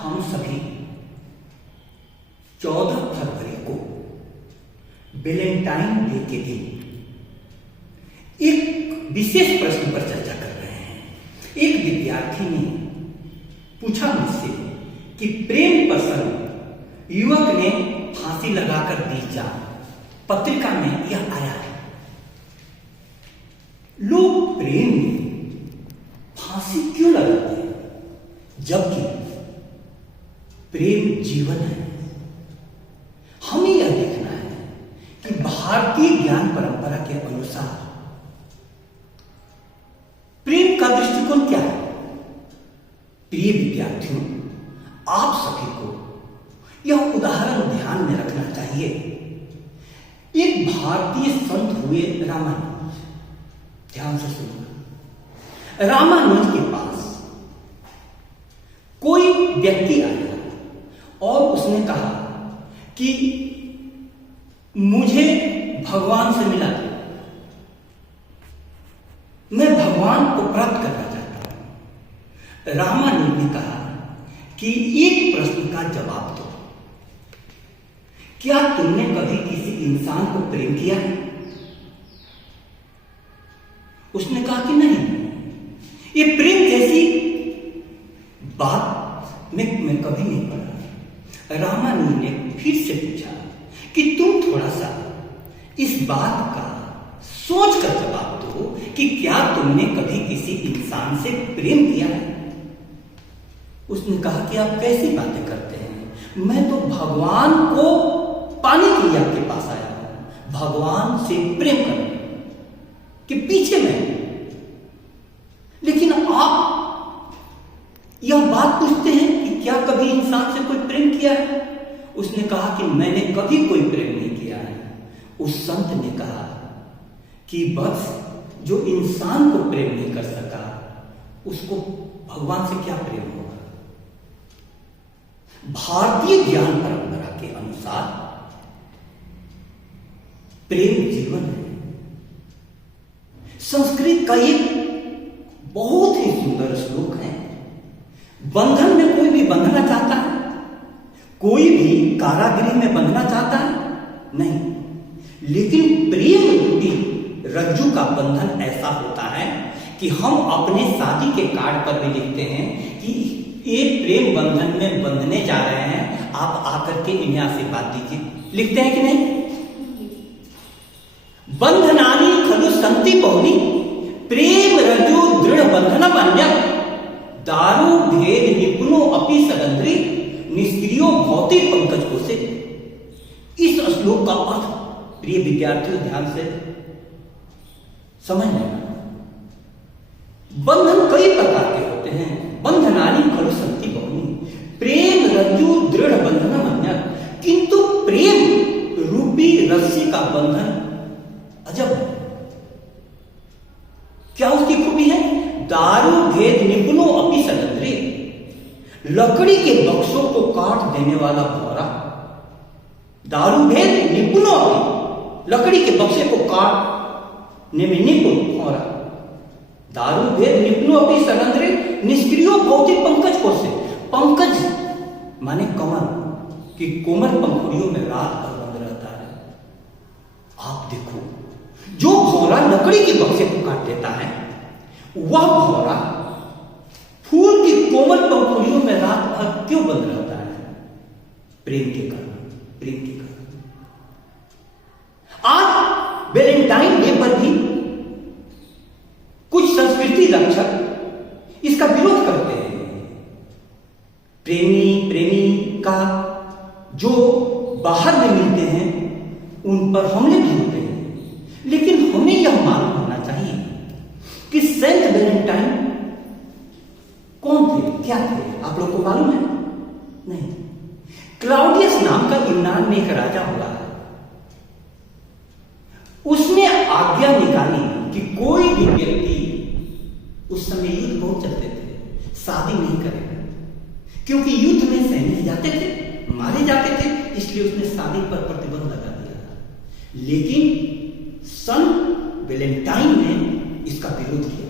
हम सभी 14 फरवरी को वैलेंटाइन डे के दिन एक विशेष प्रश्न पर चर्चा कर रहे हैं। एक विद्यार्थी ने पूछा मुझसे कि प्रेम प्रसंग युवक ने फांसी लगाकर दी जान, पत्रिका में यह आया है। लोग प्रेम में फांसी क्यों लगाते हैं, जबकि प्रेम जीवन है। हमें यह देखना है कि भारतीय ज्ञान परंपरा के अनुसार प्रेम का दृष्टिकोण क्या है। प्रिय विद्यार्थियों, आप सभी को यह उदाहरण ध्यान में रखना चाहिए। एक भारतीय संत हुए रामानुज। ध्यान से सुनिए। रामानुज के पास कोई व्यक्ति आया और उसने कहा कि मुझे भगवान से मिला, मैं भगवान को प्राप्त करना चाहता हूं। रामानुज ने कहा कि एक प्रश्न का जवाब दो, क्या तुमने कभी किसी इंसान को प्रेम किया है? उसने कहा कि नहीं, ये प्रेम जैसी बात मैं कभी नहीं पढ़ा। रामानुज ने फिर से पूछा कि तुम थोड़ा सा इस बात का सोच कर जवाब दो कि क्या तुमने कभी किसी इंसान से प्रेम किया है? उसने कहा कि आप कैसी बातें करते हैं, मैं तो भगवान को पाने के लिए आपके पास आया हूं, भगवान से प्रेम करने के पीछे में। लेकिन आप यह बात पूछते हैं कि क्या कभी इंसान से कोई प्रेम किया है? उसने कहा कि मैंने कभी कोई प्रेम नहीं किया है। उस संत ने कहा कि बस जो इंसान को प्रेम नहीं कर सका, उसको भगवान से क्या प्रेम होगा। भारतीय ज्ञान परंपरा के अनुसार प्रेम जीवन है। संस्कृत का एक बहुत ही सुंदर श्लोक है। बंधन में कोई भी बंधना चाहता है? कोई भी कारागृह में बंधना चाहता है? नहीं। लेकिन प्रेम रूपी रज्जु का बंधन ऐसा होता है कि हम अपने शादी के कार्ड पर भी लिखते हैं कि ये प्रेम बंधन में बंधने जा रहे हैं, आप आकर के इन्हें आशीर्वाद दीजिए। लिखते हैं कि नहीं? बंधनानि खलु सन्ति बहुनि प्रेम रज्जु दृढ़ बंधनम अन्यत् दारु भेद निपुणो अपि सदंद्री निष्क्रियो भौति पंकज कोसे। इस श्लोक का अर्थ प्रिय विद्यार्थियों ध्यान से समझ लेना। बंधन कई प्रकार के होते हैं। बंधनानि खलु सन्ति बहुनि प्रेम रज्जु दृढ़ बंधनम अन्यत्, किंतु प्रेम रूपी रस्सी का बंधन अजब है। क्या उसकी खूबी है? दारु भेद निपुणो अपि सदंद्री, लकड़ी के बक्सों को काट देने वाला भौरा। दारु भेद निपुणो अपि, लकड़ी के बक्से को काटने में निपुण भौरा। दारु भेद निपुणो अपि सदंद्री निष्क्रियो भौति पंकज कोसे। पंकज माने कमल कि कोमल पंखुड़ियों में रात भर बंद रहता है। आप देखो, जो भौरा लकड़ी के बक्से को काट देता है, वह भौरा फूल की कोमल पंखुड़ियों में रात भर क्यों बंद रहता है? प्रेम के कारण, प्रेम के कारण। आज वैलेंटाइन डे पर भी कुछ संस्कृति रक्षक इसका विरोध करते हैं। प्रेमिका जो बाहर में मिलते हैं उन पर हमले भी होते हैं। लेकिन हमें यह मालूम होना चाहिए कि सेंट वैलेंटाइन कौन थे, क्या थे? आप लोग को मालूम है? नहीं। क्लाउडियस नाम का यूनान में एक राजा हुआ है। उसने आज्ञा निकाली कि कोई भी व्यक्ति, उस समय युद्ध बहुत चलते थे, शादी नहीं करेगा, क्योंकि युद्ध में सैनिक जाते थे, मारे जाते थे, इसलिए उसने शादी पर प्रतिबंध लगा दिया। लेकिन सन वैलेंटाइन ने इसका विरोध किया।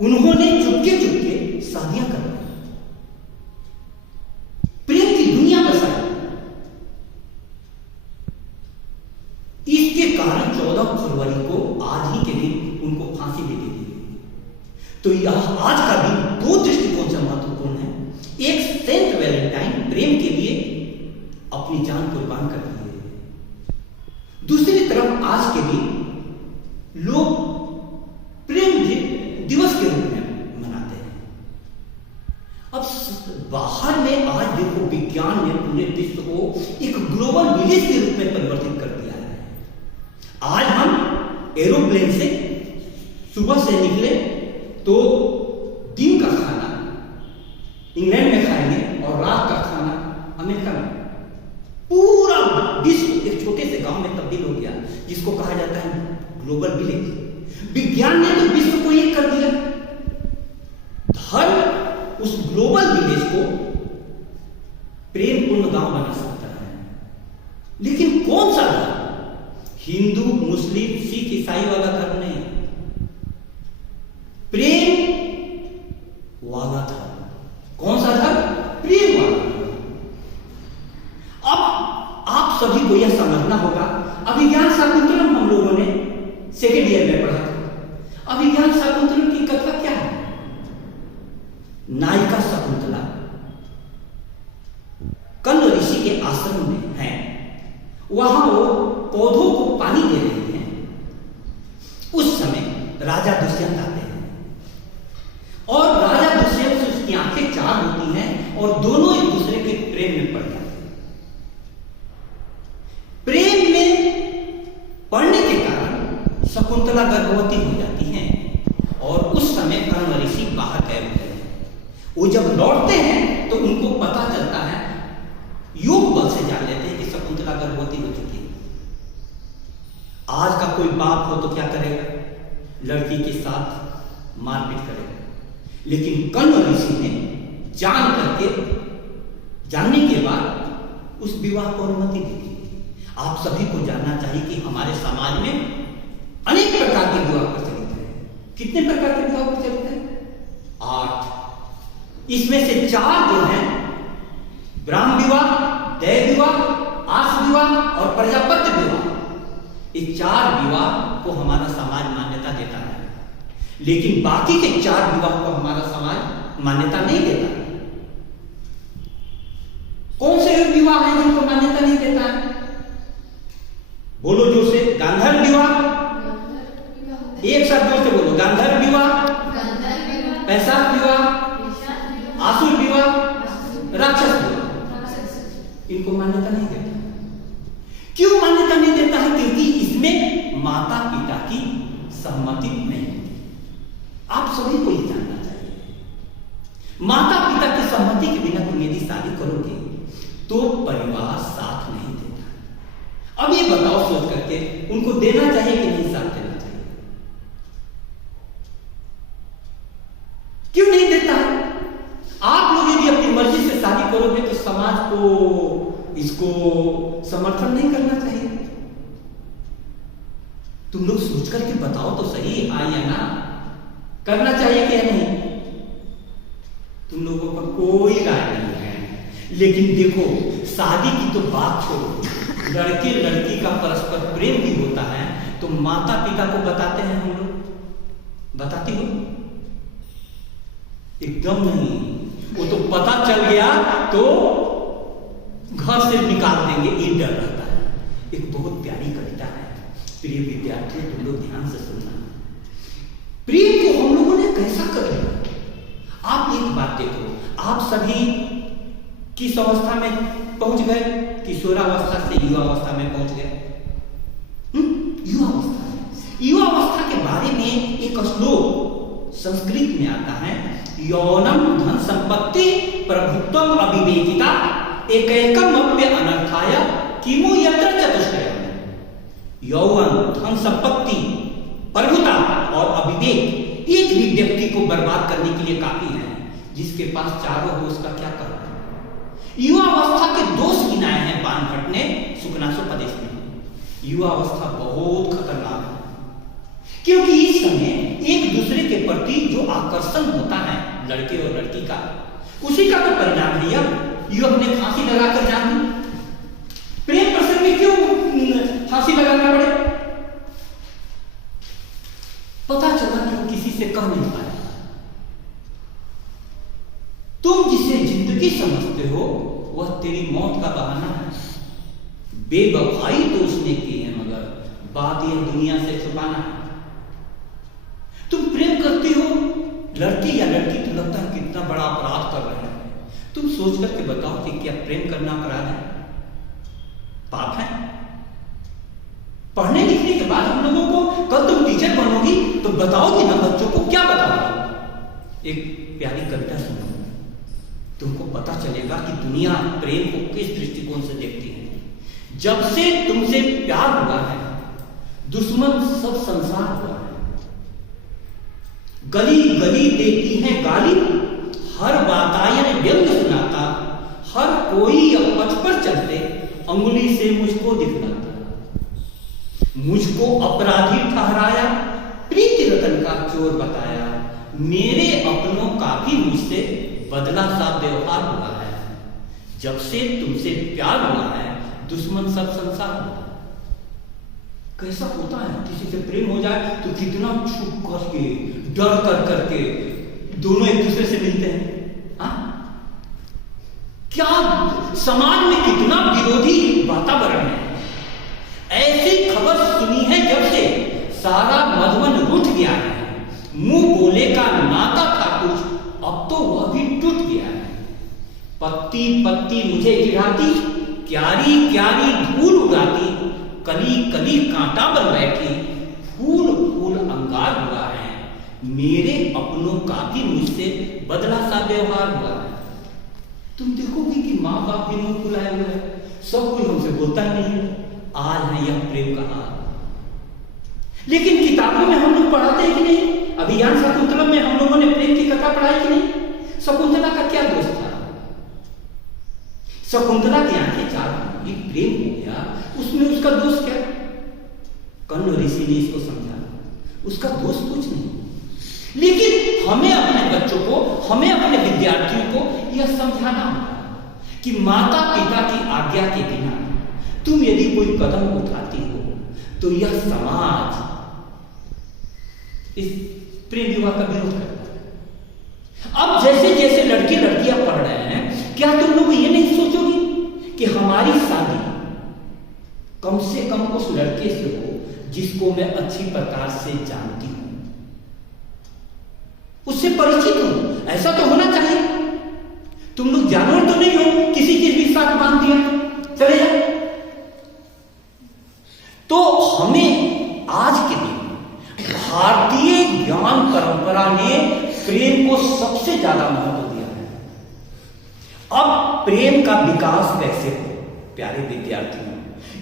उन्होंने चुपके चुपके शादियां करवाई। तो यह आज का दिन दो दृष्टिकोण से महत्वपूर्ण है। एक, सेंट वैलेंटाइन प्रेम के लिए अपनी जान कुर्बान कर दी है। दूसरी तरफ आज के दिन लोग प्रेम दिवस के रूप में मनाते हैं। अब बाहर में आज देखो, विज्ञान ने पूरे विश्व को एक ग्लोबल विलेज के रूप में परिवर्तित कर दिया है। आज हम एरोप्लेन से सुबह से निकले तो दिन का खाना इंग्लैंड में खाएंगे और रात का खाना अमेरिका में। पूरा विश्व एक छोटे से गांव में तब्दील हो गया, जिसको कहा जाता है ग्लोबल विलेज। विज्ञान ने तो विश्व को एक कर दिया। धर्म उस ग्लोबल विलेज को प्रेमपूर्ण गांव बना सकता है, लेकिन कौन सा धर्म? हिंदू, मुस्लिम, सिख, ईसाई वाला धर्म नहीं, प्रेम वाला धर्म। कौन सा धर्म? प्रेम वाला धर्म। अब आप सभी को यह समझना होगा, अभिज्ञान शाकुंतलम हम लोगों ने सेकेंड ईयर में पढ़ा था। अभिज्ञान शाकुंतलम की कथा क्या है? नायिका शकुंतला कण्व ऋषि के आश्रम में है। वहां वो पौधों को पानी दे रही हैं। उस समय राजा दुष्यंत आते हैं और राजा दुष्यंत से उसकी आंखें चार होती हैं और दोनों एक दूसरे के प्रेम में पड़ जाते हैं। प्रेम में पड़ने के कारण शकुंतला गर्भवती हो जाती हैं और उस समय कण्व ऋषि बाहर गए हुए हैं। वो जब लौटते हैं तो उनको पता चलता है, योग बल से जान लेते हैं कि शकुंतला गर्भवती हो चुकी है। आज का कोई बाप हो तो क्या करेगा? लड़की के साथ मारपीट करेगा। लेकिन कण्व ऋषि ने जानने के बाद उस विवाह को अनुमति दी थी। आप सभी को जानना चाहिए कि हमारे समाज में अनेक प्रकार के विवाह प्रचलित हैं। कितने प्रकार के विवाह प्रचलित हैं? 8। इसमें से 4 जो हैं, ब्राह्म विवाह, दैव विवाह, आस विवाह और प्रजापत्य विवाह। ये 4 विवाह को हमारा समाज मान्यता देता है, लेकिन बाकी के 4 विवाह को हमारा समाज मान्यता नहीं देता। कौन से विवाह हैं जिनको मान्यता नहीं देता है? बोलो जोर से। गांधर्व विवाह, एक साथ जोर से बोलो। गांधर्व विवाह, पैशाच विवाह, आसुर विवाह, राक्षस विवाह। इनको मान्यता नहीं देता। क्यों मान्यता नहीं देता है? क्योंकि इसमें माता पिता की सहमति नहीं होती। आप सभी को ये जानना चाहिए। माता पिता की सहमति के बिना तुम यदि शादी करोगे तो परिवार साथ नहीं देता। अब ये बताओ सोच करके, उनको देना चाहिए कि नहीं साथ देना चाहिए? क्यों नहीं देता है? आप लोग यदि अपनी मर्जी से शादी करोगे तो समाज को इसको समर्थन नहीं करना चाहिए। तुम लोग सोच करके बताओ तो सही, हाँ या ना, करना चाहिए कि नहीं? तुम लोगों का कोई राय नहीं है। लेकिन देखो, शादी की तो बात छोड़ो, लड़के लड़की का परस्पर प्रेम भी होता है तो माता पिता को बताते हैं हम लोग? बताती हो? एकदम नहीं। वो तो पता चल गया तो घर से निकाल देंगे, ये डर रहता है। एक बहुत प्यारी कविता है, प्रिय विद्यार्थियों तुम लोग ध्यान से सुनना। प्रेम को हम लोगों ने कैसा कर लिया? आप एक बात देखो, आप सभी किस अवस्था में पहुंच गए? किशोरावस्था से युवावस्था में पहुंच गए। युवावस्था में, युवावस्था के बारे में एक श्लोक संस्कृत में आता है, यौनम धन संपत्ति प्रभुत्वम अविवेकिता एकैकम अप्य अनर्थाय किमु यत्र चतुष्टयम्। यौवन, धन संपत्ति, प्रभुता और अविवेक एक भी व्यक्ति को बर्बाद करने के लिए काफी है। जिसके पास चारों हो उसका क्या करना? युवावस्था के दोष गिनाए हैं बाणभट्ट ने शुकनासोपदेश में। युवावस्था बहुत खतरनाक है, क्योंकि इस समय एक दूसरे के प्रति जो आकर्षण होता है लड़के और लड़की का, उसी का तो परिणाम है। युवक ने फांसी लगाकर जान दी। प्रेम प्रसंग में क्यों फांसी लगाना पड़े? पता चला कि वो किसी से कह नहीं पाया, जिंदगी समझते हो वह तेरी मौत का बहाना है। बेवफाई तो उसने की है, मगर बात यह दुनिया से छुपाना है। तुम प्रेम करती हो लड़की या लड़की, तो लगता है कितना बड़ा अपराध कर रहे हैं। तुम सोच करके बताओ कि क्या प्रेम करना अपराध है, पाप है? पढ़ने लिखने के बाद हम लोगों को, कल तुम टीचर बनोगी तो बताओगी ना बच्चों को, क्या बताओगी? एक प्यारी कविता सुनो, तुमको पता चलेगा कि दुनिया प्रेम को किस दृष्टिकोण से देखती है। जब से तुमसे प्यार हुआ है, दुश्मन सब संसार हुआ है। गली गली देती है गाली, हर वातायन व्यंग सुनाता, हर कोई पथ पर चलते अंगुली से मुझको दिखलाता। मुझको अपराधी ठहराया, प्रीति रतन का चोर बताया। मेरे अपनों का भी मुझसे बदला सा व्यवहार हुआ है। जब से तुमसे प्यार हुआ है, दुश्मन सब संसार हुआ है। कैसा होता है किसी से प्रेम हो जाए तो कितना छुप करके, डर कर करके दोनों एक दूसरे से मिलते हैं। क्या समाज में कितना विरोधी वातावरण है। ऐसी खबर सुनी है जब से सारा मधुबन रूठ गया है। मुंह बोले का नाता था कुछ, अब तो वह भी टूट गया है। पत्ती पत्ती मुझे गिराती, क्यारी क्यारी धूल उड़ाती। कली कली कांटा बन बैठी, फूल फूल अंगार हुआ है। मेरे अपनों का भी मुझसे बदला सा व्यवहार हुआ है। तुम देखोगे कि माँ बाप भी मुंह फुलाए हुए हैं, सब कोई हमसे बोलता नहीं। आज है यह प्रेम का हाल। लेकिन किताबों में हम लोग पढ़ाते हैं कि नहीं? अभियान शकुंतला में हम लोगों ने प्रेम की कथा पढ़ाई कि नहीं? शकुंतला का क्या दोष था? शकुंतला की आंखें चार होंगी, प्रेम हो गया, उसमें उसका दोष क्या? कर्ण ऋषि ने इसको समझा, उसका दोष कुछ नहीं। लेकिन हमें अपने बच्चों को, हमें अपने विद्यार्थियों को यह समझाना होगा कि माता पिता की आज्ञा के बिना तुम यदि कोई कदम उठाती हो तो यह समाज इस प्रेम विवाह का विरोध करता है। अब जैसे जैसे लड़के लड़कियां पढ़ रहे हैं, क्या तुम लोग ये नहीं सोचोगे कि हमारी शादी कम से कम उस लड़के से हो जिसको मैं अच्छी प्रकार से जानती हूं, उससे परिचित हूं। ऐसा तो होना चाहिए। तुम लोग जानवर तो नहीं हो, किसी चीज भी साथ बांध दिया चले जाओ। तो हमें आज के दिन भारतीय ज्ञान परंपरा ने प्रेम को सबसे ज्यादा महत्व दिया है। अब प्रेम का विकास कैसे हो? प्यारे विद्यार्थियों,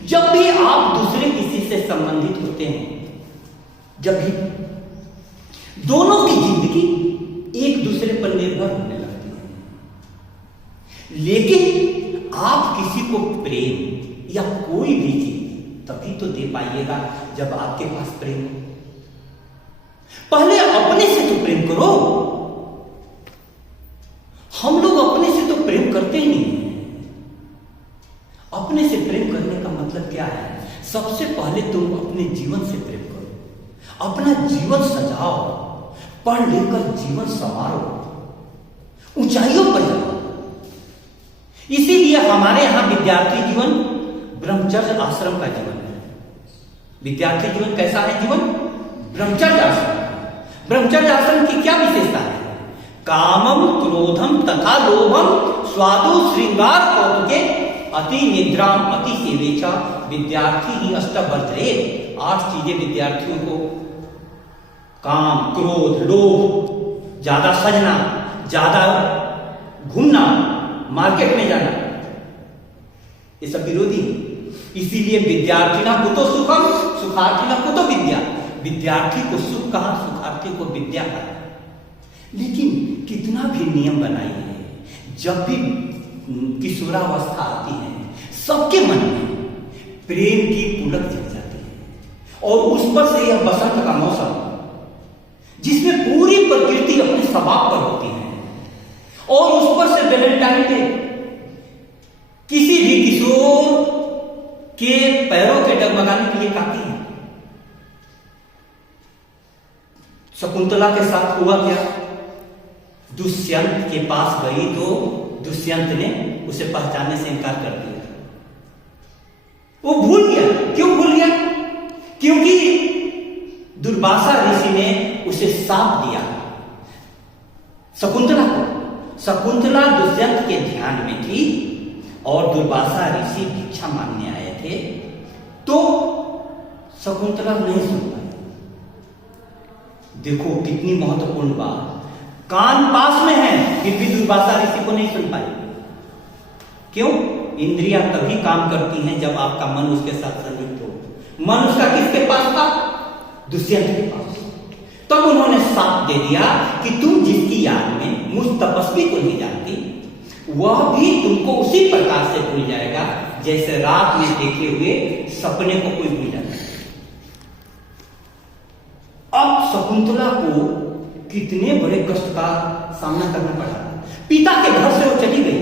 जब भी आप दूसरे किसी से संबंधित होते हैं, जब भी दोनों की जिंदगी एक दूसरे पर निर्भर होने लगती है। लेकिन आप किसी को प्रेम या कोई भी चीज तभी तो दे पाइएगा जब आपके पास प्रेम हो। पहले अपने से तो प्रेम करो। हम लोग अपने से तो प्रेम करते ही नहीं। अपने से प्रेम करने का मतलब क्या है? सबसे पहले तुम अपने जीवन से प्रेम करो, अपना जीवन सजाओ, पढ़ लिखकर जीवन संवारो, ऊंचाइयों पर जाओ। इसीलिए हमारे यहां विद्यार्थी जीवन ब्रह्मचर्य आश्रम का जीवन है। विद्यार्थी जीवन कैसा है? जीवन ब्रह्मचर्य आश्रम। ब्रह्मचर्य आश्रम की क्या विशेषता है? कामम क्रोधम तथा लोभम स्वादु श्रृंगार कौतुके अति निद्राम अति सेवेचा विद्यार्थी ही अष्टवर्जयेत्। 8 चीजें विद्यार्थियों को, काम, क्रोध, लोभ, ज्यादा सजना, ज्यादा घूमना, मार्केट में जाना, ये सब विरोधी है। इसीलिए विद्यार्थिना कुतो सुखम सुखार्थिना कुतो विद्या। विद्यार्थी को सुख कहा, सुखार्थी को विद्या कहा। लेकिन कितना भी नियम बनाइए, जब भी किशोरावस्था आती है, सबके मन में प्रेम की पुलक जग जाती है। और उस पर से यह बसंत का मौसम, जिसमें पूरी प्रकृति अपने स्वभाव पर होती है, और उस पर से वैलेंटाइन डे किसी भी किशोर के पैरों के डगमगाने के लिए काफी है। शकुंतला के साथ हुआ क्या? दुष्यंत के पास गई तो दुष्यंत ने उसे पहचानने से इनकार कर दिया। वो भूल गया। क्यों भूल गया? क्योंकि दुर्वासा ऋषि ने उसे शाप दिया शकुंतला को। शकुंतला दुष्यंत के ध्यान में थी और दुर्वासा ऋषि भिक्षा मांगने आए थे, तो शकुंतला नहीं सुन पाई। देखो कितनी महत्वपूर्ण बात, कान पास में है फिर भी दुर्वासा ऋषि को नहीं सुन पाई। क्यों? इंद्रियां तभी काम करती हैं जब आपका मन उसके साथ संयुक्त हो। मन उसका किसके पास था? दुष्यंत के पास। तब उन्होंने साथ दे दिया कि तुम जिसकी याद में मुझ तपस्वी को नहीं जानती, वह भी तुमको उसी प्रकार से भूल जाएगा जैसे रात में देखे हुए सपने को कोई भूल जाता है। अब शकुंतला को कितने बड़े कष्ट का सामना करना पड़ा। पिता के घर से वो चली गई।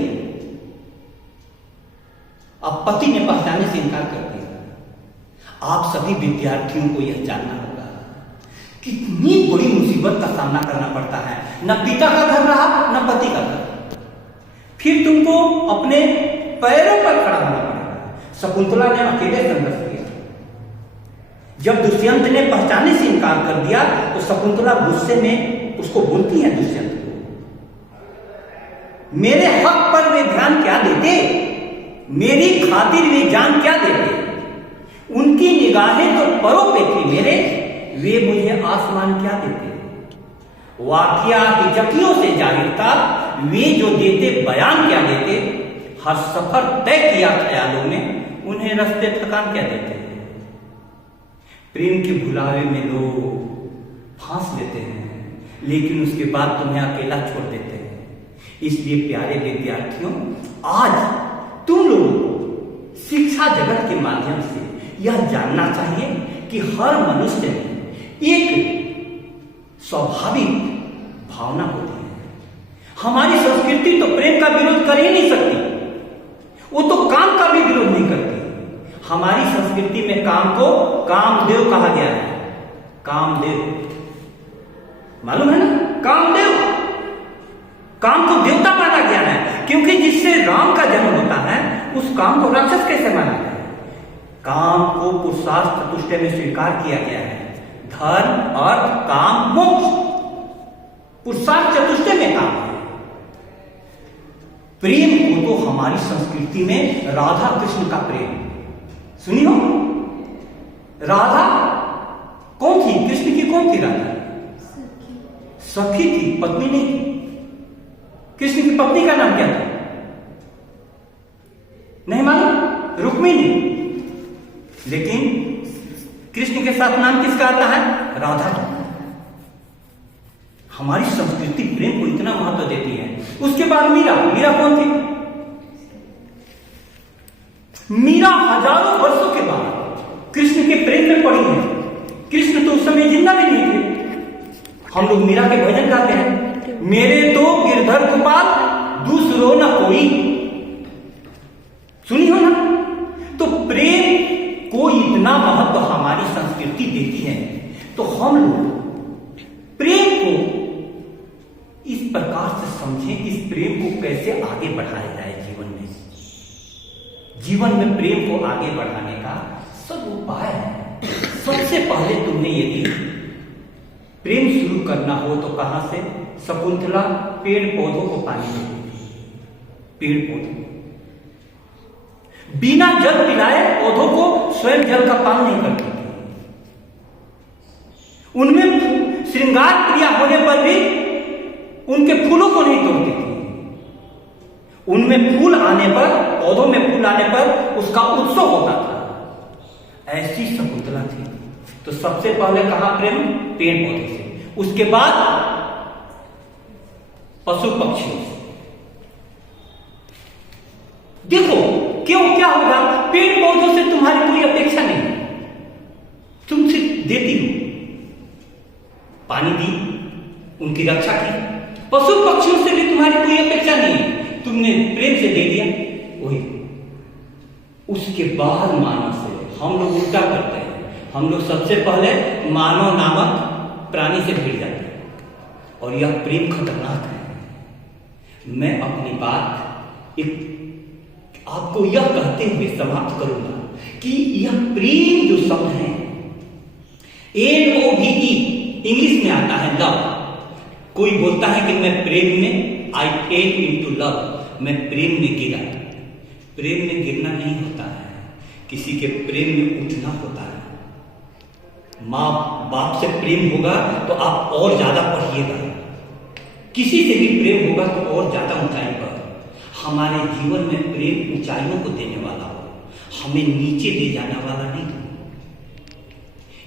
अब पति ने पहचानने से इनकार कर दिया। आप सभी विद्यार्थियों को यह जानना होगा कितनी बड़ी मुसीबत का सामना करना पड़ता है। न पिता का घर रहा न पति का घर, फिर तुमको अपने पैरों पर खड़ा होना पड़ेगा। शकुंतला ने अकेले संघर्ष किया। जब दुष्यंत ने पहचानने से इनकार कर दिया तो शकुंतला गुस्से में उसको बोलती है दुष्यंत को, मेरे हक पर वे ध्यान क्या देते, मेरी खातिर वे जान क्या देते, उनकी निगाहें तो परों पे थी मेरे, वे मुझे आसमान क्या देते। वाकिया हिजकियों से जाहिर था, वे जो देते बयान क्या देते, हर सफर तय किया ख्यालों में, उन्हें रास्ते थकान क्या देते। प्रेम के भुलावे में लोग फांस लेते हैं लेकिन उसके बाद तुम्हें अकेला छोड़ देते हैं। इसलिए प्यारे विद्यार्थियों, आज तुम लोगों को शिक्षा जगत के माध्यम से यह जानना चाहिए कि हर मनुष्य में एक स्वाभाविक भावना होती है। हमारी संस्कृति तो प्रेम का विरोध कर ही नहीं सकती, वो तो काम का भी विरोध नहीं करती। हमारी संस्कृति में काम को कामदेव कहा गया है। कामदेव मालूम है ना? कामदेव, काम को देवता माना गया है क्योंकि जिससे राम का जन्म होता है उस काम को राक्षस कैसे माना गया है? काम को पुरुषार्थ चतुष्टय में स्वीकार किया गया है। धर्म, अर्थ, काम, मोक्ष, पुरुषार्थ चतुष्टय में काम है। प्रेम को तो हमारी संस्कृति में राधा कृष्ण का प्रेम, सुनी हो? राधा कौन थी? कृष्ण की कौन थी? राधा सखी थी, पत्नी नहीं थी। कृष्ण की पत्नी का नाम क्या था? नहीं मालूम? रुक्मिणी। लेकिन कृष्ण के साथ नाम किसका आता है? राधा का। हमारी संस्कृति प्रेम को इतना महत्व देती है। उसके बाद मीरा। मीरा कौन थी? मीरा हजारों वर्षों के बाद कृष्ण के प्रेम में पड़ी है। कृष्ण तो उस समय जिंदा भी नहीं थे। हम लोग मीरा के भजन गाते हैं, मेरे तो गिरधर गोपाल दूसरो न कोई, सुनी हो ना? तो प्रेम को इतना महत्व हमारी संस्कृति देती है, तो हम लोग प्रेम को इस प्रकार से समझें, इस प्रेम को कैसे आगे बढ़ाया जाए जीवन में। जीवन में प्रेम को आगे बढ़ाने का सब उपाय है। सबसे पहले तुमने यदि प्रेम शुरू करना हो तो कहां से? शकुंतला पेड़ पौधों को पानी देती थी। पेड़ पौधे बिना जल पिलाए पौधों को स्वयं जल का पान नहीं करती थी। उनमें श्रृंगार क्रिया होने पर भी उनके फूलों को नहीं तोड़ती थी। उनमें फूल आने पर, पौधों में फूल आने पर उसका उत्सव होता था। ऐसी शकुंतला थी। तो सबसे पहले कहा प्रेम? पेड़ पौधे से, उसके बाद पशु पक्षियों से। देखो क्यों, क्या होगा? पेड़ पौधों से तुम्हारी कोई अपेक्षा नहीं, तुम सिर्फ देती हो, पानी दी, उनकी रक्षा की। पशु पक्षियों से भी तुम्हारी कोई अपेक्षा नहीं है, तुमने प्रेम से दे दिया वही। उसके बाद मानव से हम लोग उल्टा करते हैं। हम लोग सबसे पहले मानव नामक प्राणी से भिड़ जाते हैं और यह प्रेम खतरनाक है। मैं अपनी बात एक आपको यह कहते हुए समाप्त करूंगा कि यह प्रेम जो शब्द है, LOVE इंग्लिश में आता है लव। कोई बोलता है कि मैं प्रेम में, आई फेल इनटू लव, मैं प्रेम में गिरा। प्रेम में गिरना नहीं होता है, किसी के प्रेम में उठना होता है। माँ बाप से प्रेम होगा तो आप और ज्यादा पढ़िएगा, किसी से भी प्रेम होगा तो और ज्यादा ऊंचाई पर। हमारे जीवन में प्रेम ऊंचाइयों को देने वाला हो, हमें नीचे ले जाने वाला नहीं हो।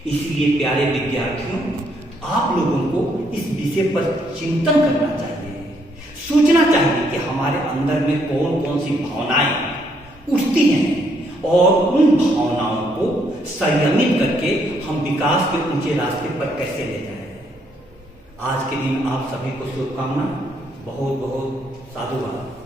इसलिए प्यारे विद्यार्थियों, आप लोगों को इस विषय पर चिंतन करना चाहिए, सोचना चाहिए कि हमारे अंदर में कौन कौन सी भावनाएं उठती हैं और उन भावनाओं को संयमित करके हम विकास के ऊंचे रास्ते पर कैसे ले जाएं। आज के दिन आप सभी को शुभकामना, बहुत बहुत साधुवाद।